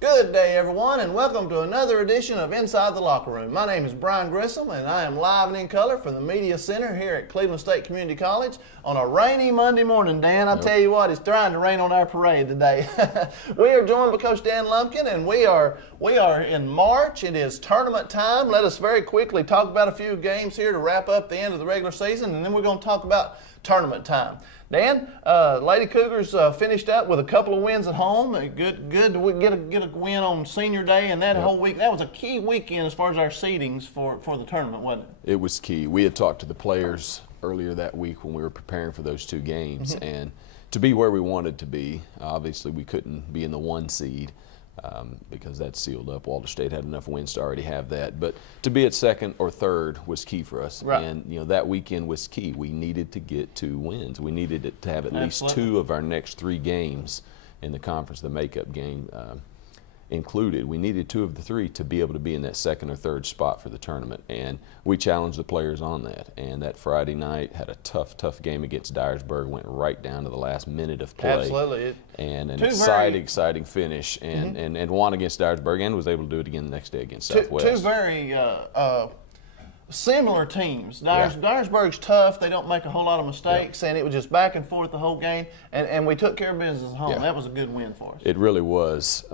Good day, everyone, and welcome to another edition of Inside the Locker Room. My name is Brian Grissom, and I am live and in color from the Media Center here at Cleveland State Community College on a rainy Monday morning. Dan, I tell you what, it's trying to rain on our parade today. We are joined by Coach Dan Lumpkin, and we are in March. It is tournament time. Let us very quickly talk about a few games here to wrap up the end of the regular season, and then we're going to talk about tournament time. Dan, Lady Cougars finished up with a couple of wins at home. Good to get a win on Senior Day, and that whole week, that was a key weekend as far as our seedings for the tournament, wasn't it? It was key. We had talked to the players earlier that week when we were preparing for those two games, and to be where we wanted to be, obviously we couldn't be in the 1 seed. Because that's sealed up. Walter State had enough wins to already have that. But to be at 2nd or 3rd was key for us. Right. And, that weekend was key. We needed to get 2 wins. We needed to have at least 2 of our next 3 games in the conference, the makeup game included. We needed 2 of the 3 to be able to be in that 2nd or 3rd spot for the tournament. And we challenged the players on that. And that Friday night had a tough game against Dyersburg, went right down to the last minute of play. Absolutely. And an exciting finish, and won against Dyersburg, and was able to do it again the next day against Southwest. Two very similar teams. Dyersburg's tough. They don't make a whole lot of mistakes, and it was just back and forth the whole game, and we took care of business at home. That was a good win for us. It really was.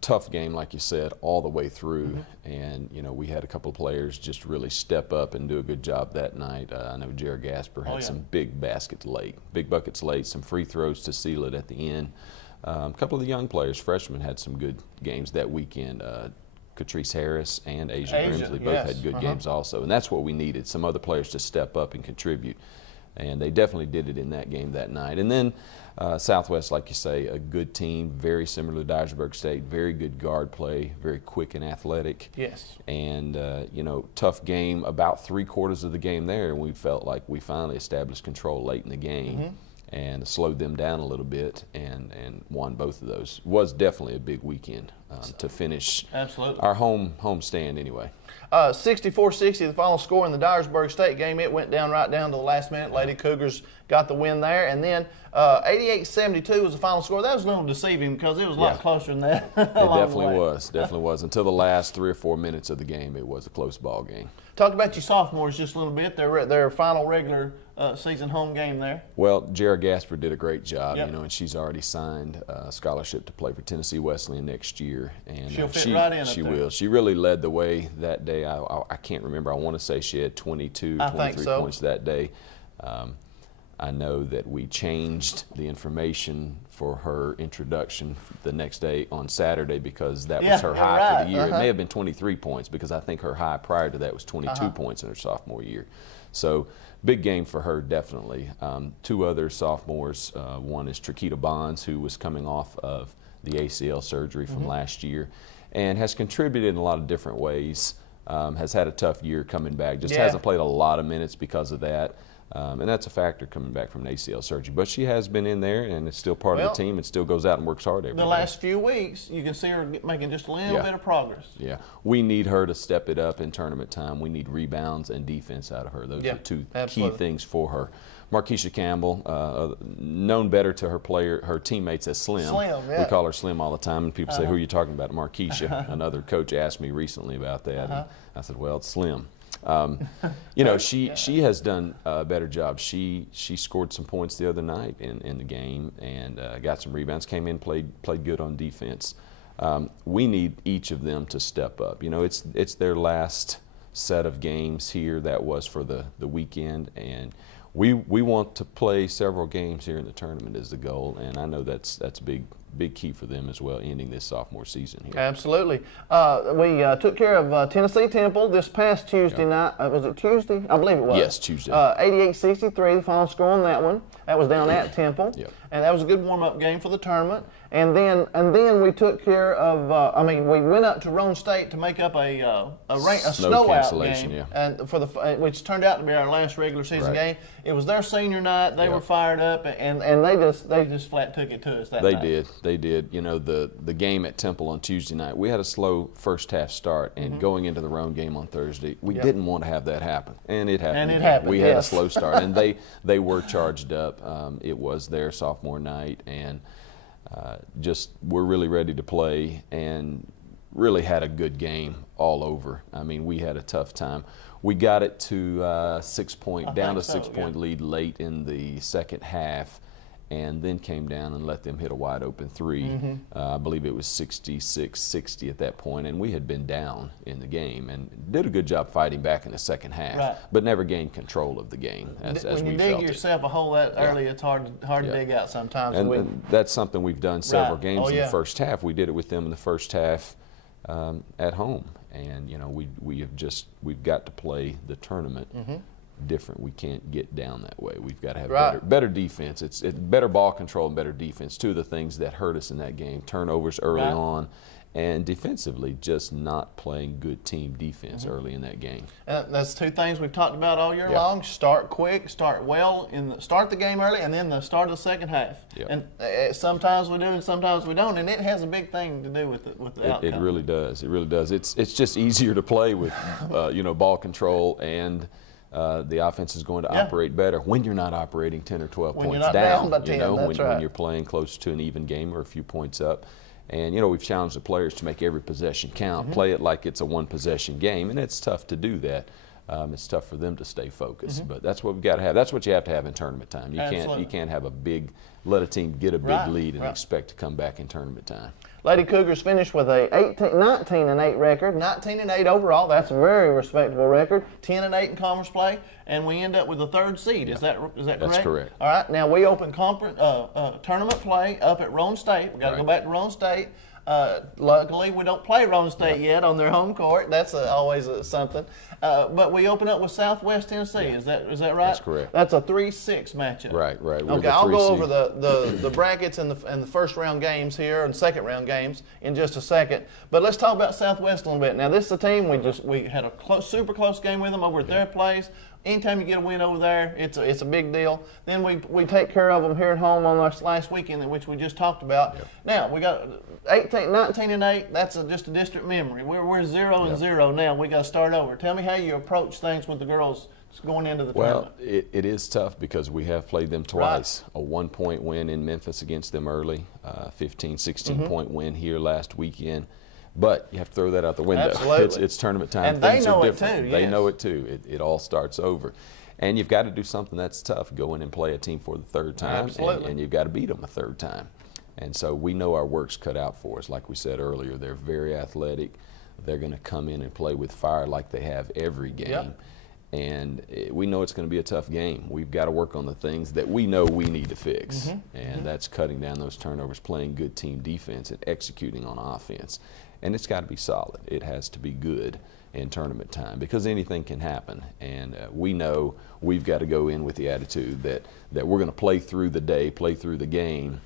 Tough game, like you said, all the way through, and we had a couple of players just really step up and do a good job that night. I know Jared Gasper had some big buckets late, some free throws to seal it at the end. A couple of the young players, freshmen, had some good games that weekend. Catrice Harris and Asia Grimsley both had good games also, and that's what we needed, some other players to step up and contribute, and they definitely did it in that game that night. And then Southwest, like you say, a good team, very similar to Dyersburg State, very good guard play, very quick and athletic. Yes. And tough game, about 3/4 of the game there, and we felt like we finally established control late in the game. And slowed them down a little bit and won both of those. Was definitely a big weekend to finish our home stand anyway. 64-60, the final score in the Dyersburg State game. It went down right down to the last minute. Lady Cougars got the win there. And then 88-72 was the final score. That was a little deceiving because it was a lot closer than that. It definitely was. Until the last 3 or 4 minutes of the game, it was a close ball game. Talk about your sophomores just a little bit. Their final regular season home game there. Well, Jared Gasper did a great job, and she's already signed a scholarship to play for Tennessee Wesleyan next year. And she'll fit right in. She will. She really led the way that day. I can't remember. I want to say she had 23 points that day. I know that we changed the information for her introduction the next day on Saturday because that was her high for the year. It may have been 23 points because I think her high prior to that was 22 points in her sophomore year. So big game for her, definitely. 2 other sophomores. One is Trakita Bonds, who was coming off of the ACL surgery from last year and has contributed in a lot of different ways. Has had a tough year coming back. Just hasn't played a lot of minutes because of that. And that's a factor coming back from an ACL surgery. But she has been in there and is still part of the team and still goes out and works hard every day. The last few weeks, you can see her making just a little bit of progress. Yeah. We need her to step it up in tournament time. We need rebounds and defense out of her. Those are 2 key things for her. Markeisha Campbell, known better to her teammates as Slim. We call her Slim all the time, and people say, who are you talking about? Markeisha. Another coach asked me recently about that, and I said, well, it's Slim. She has done a better job. She scored some points the other night in the game and got some rebounds, came in, played good on defense. We need each of them to step up. It's their last set of games here. That was for the weekend, and we want to play several games here in the tournament is the goal, and I know that's big key for them as well, ending this sophomore season here. Absolutely. We took care of Tennessee Temple this past Tuesday night. Was it Tuesday? I believe it was. Yes, Tuesday. 88-63, the final score on that one. That was down at Temple. And that was a good warm-up game for the tournament. And then we took care of. We went up to Roan State to make up a snow out game, and which turned out to be our last regular season game. It was their senior night. They were fired up, and they just flat took it to us that night. They did. The game at Temple on Tuesday night, we had a slow first half start, and going into the Roan game on Thursday, we didn't want to have that happen, and it happened. We had a slow start, and they were charged up. It was their sophomore night, and just we're really ready to play and really had a good game all over. I mean, we had a tough time. We got it to down to 6-point lead late in the second half, and then came down and let them hit a wide open three. I believe it was 66-60 at that point, and we had been down in the game and did a good job fighting back in the second half, but never gained control of the game as when we you felt dig yourself a hole that early, it's hard to dig out sometimes. And that's something we've done several games in the first half. We did it with them in the first half at home, and you know we've got to play the tournament different. We can't get down that way. We've got to have better defense. It's better ball control and better defense. Two of the things that hurt us in that game: turnovers early on, and defensively just not playing good team defense early in that game. That's two things we've talked about all year long. Start quick, start well, start the game early, and then the start of the second half. And sometimes we do and sometimes we don't, and it has a big thing to do with the outcome. It really does. It really does. It's just easier to play with ball control, and the offense is going to operate better when you're not operating 10 or 12 when points you're not down. By 10, when you're playing close to an even game or a few points up. And, we've challenged the players to make every possession count, play it like it's a one-possession game, and it's tough to do that. It's tough for them to stay focused, but that's what we've got to have. That's what you have to have in tournament time. You can't have let a team get a big lead and expect to come back in tournament time. Lady Cougars finished with a 19-8 record, 19-8 overall. That's a very respectable record. 10-8 in conference play, and we end up with the third seed. Is that correct? That's correct. All right. Now we open conference tournament play up at Roan State. We got to go back to Roan State. Luckily, we don't play Roan State yet on their home court. That's always something. But we open up with Southwest Tennessee. Is that right? That's correct. That's a 3-6 matchup. Right. Okay, I'll go over the brackets and the first round games here and second round games in just a second. But let's talk about Southwest a little bit. Now, this is a team we had a super close game with them over at their place. Anytime you get a win over there, it's a big deal. Then we take care of them here at home on this last weekend, which we just talked about. Now we got 19-8. That's just a distant memory. We're 0-0 now. We got to start over. Tell me how you approach things with the girls going into the tournament. Well, it is tough because we have played them twice. A 1-point win in Memphis against them early, 15, 16-point win here last weekend. But you have to throw that out the window. Absolutely. It's tournament time. And Things they know are it different. too. They know it too. It all starts over. And you've got to do something that's tough. Go in and play a team for the third time. Absolutely. And you've got to beat them a third time. And so we know our work's cut out for us. Like we said earlier, they're very athletic. They're going to come in and play with fire like they have every game. And we know it's going to be a tough game. We've got to work on the things that we know we need to fix. And that's cutting down those turnovers, playing good team defense, and executing on offense. And it's got to be solid. It has to be good in tournament time because anything can happen. And we know we've got to go in with the attitude that we're going to play through the day, play through the game,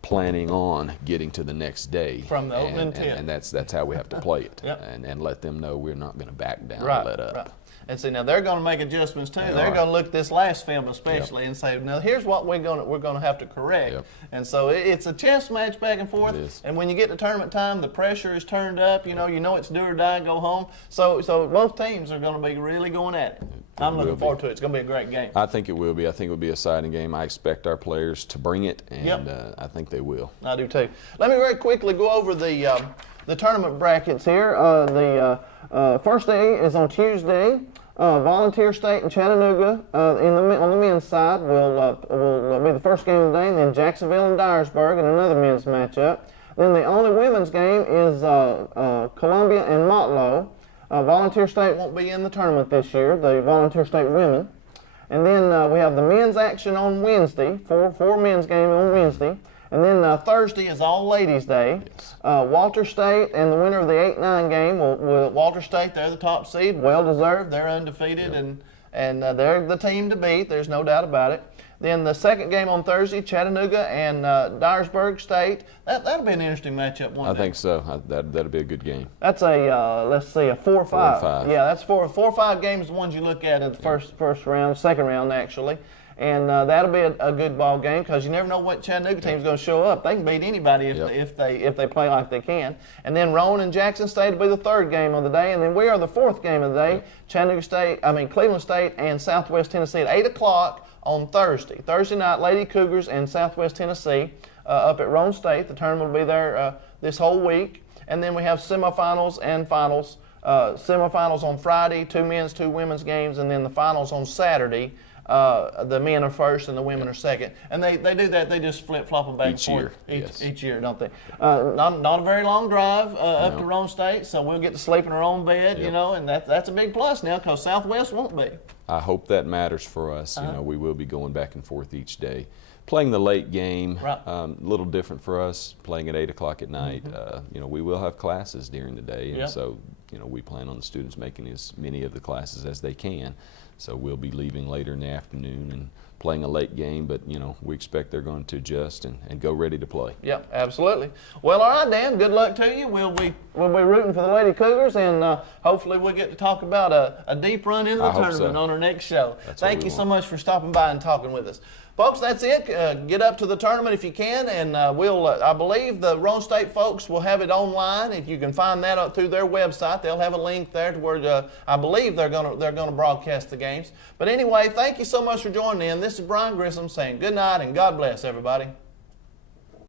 planning on getting to the next day. From the opening tip. And that's how we have to play it. And let them know we're not going to back down and let up. Right. And see, now they're going to make adjustments too. They're going to look at this last film especially and say, now here's what we're going to have to correct. And so it's a chess match back and forth. And when you get to tournament time, the pressure is turned up. You know it's do or die, go home. So both teams are going to be really going at it. I'm looking forward to it. It's going to be a great game. I think it will be. I think it will be a exciting game. I expect our players to bring it, and I think they will. I do too. Let me very quickly go over the tournament brackets here. The first day is on Tuesday. Volunteer State and Chattanooga on the men's side will be the first game of the day, and then Jacksonville and Dyersburg in another men's matchup. Then the only women's game is Columbia and Motlow. Volunteer State won't be in the tournament this year, the Volunteer State women. And then we have the men's action on Wednesday, four men's game on Wednesday. And then Thursday is all ladies' day. Walter State and the winner of the 8-9 game will Walter State, they're the top seed, well deserved. They're undefeated and they're the team to beat. There's no doubt about it. Then the second game on Thursday, Chattanooga and Dyersburg State. That'll be an interesting matchup one day. I think so. That'll be a good game. That's a, let's see, a 4-5. Yeah, that's 4-5 games, the ones you look at in the first round, second round actually. And that'll be a good ball game because you never know what Chattanooga team's going to show up. They can beat anybody if they play like they can. And then Rowan and Jackson State will be the third game of the day. And then we are the fourth game of the day. Cleveland State and Southwest Tennessee at 8 o'clock on Thursday. Thursday night, Lady Cougars and Southwest Tennessee. up at Rome State. The tournament will be there this whole week. And then we have semifinals and finals. Semifinals on Friday, 2 men's, 2 women's games, and then the finals on Saturday. The men are first and the women are second. And they do that, they just flip-flop them back and forth each year, don't they? Not a very long drive up to Rome State, so we'll get to sleep in our own bed, you know, and that's a big plus now because Southwest won't be. I hope that matters for us. You know, we will be going back and forth each day. Playing the late game, a little different for us, playing at 8 o'clock at night. You know, we will have classes during the day, and so, you know, we plan on the students making as many of the classes as they can. So we'll be leaving later in the afternoon and playing a late game, but, you know, we expect they're going to adjust and go ready to play. Yep, absolutely. Well, all right, Dan, good luck to you. We'll be rooting for the Lady Cougars, and hopefully we'll get to talk about a deep run into the tournament on our next show. Thank you so much for stopping by and talking with us. Folks, that's it. Get up to the tournament if you can, and I believe the Rome State folks will have it online. If you can find that up through their website, they'll have a link there to where I believe they're gonna broadcast the games. But anyway, thank you so much for joining in. This is Brian Grissom saying good night and God bless everybody.